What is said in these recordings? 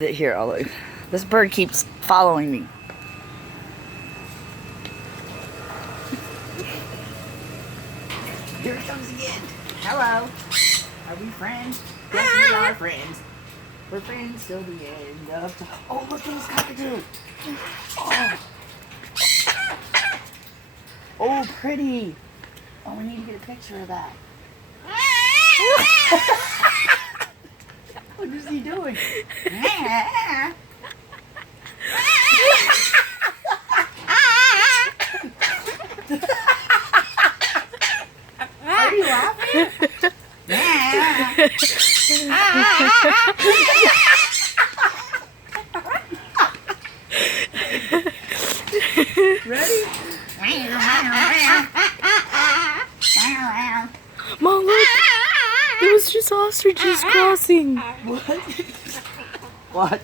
Here, I'll look. This bird keeps following me. Here it comes again. Hello. Are we friends? Yes, we are friends. We're friends till the end of time. Oh, look at this cockatoo. Oh. Oh, pretty. Oh, we need to get a picture of that. What is he doing? Are you laughing? Ready? Mom, look! It was just ostriches crossing. What? What?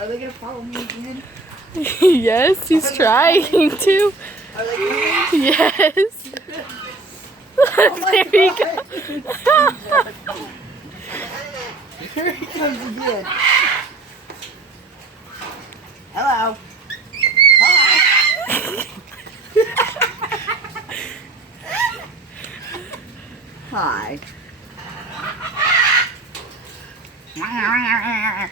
Are they gonna follow me again? Yes, he's trying to. Are they coming? Yes. Oh my There he God. goes. Here he comes again. Hello. Hi. Hi.